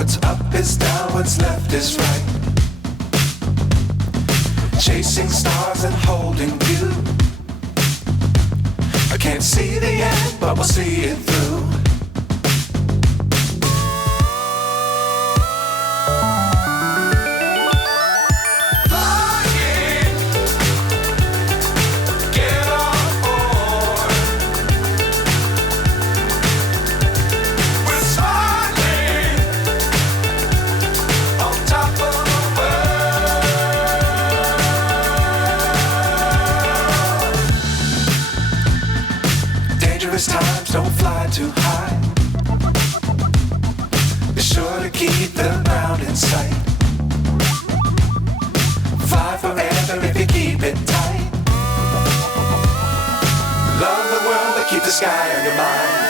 What's up is down, what's left is right. Chasing stars and holding you. I can't see the end, but we'll see it through. Times don't fly too high. Be sure to keep the ground in sight. Fly forever if you keep it tight. Love the world but keep the sky on your mind.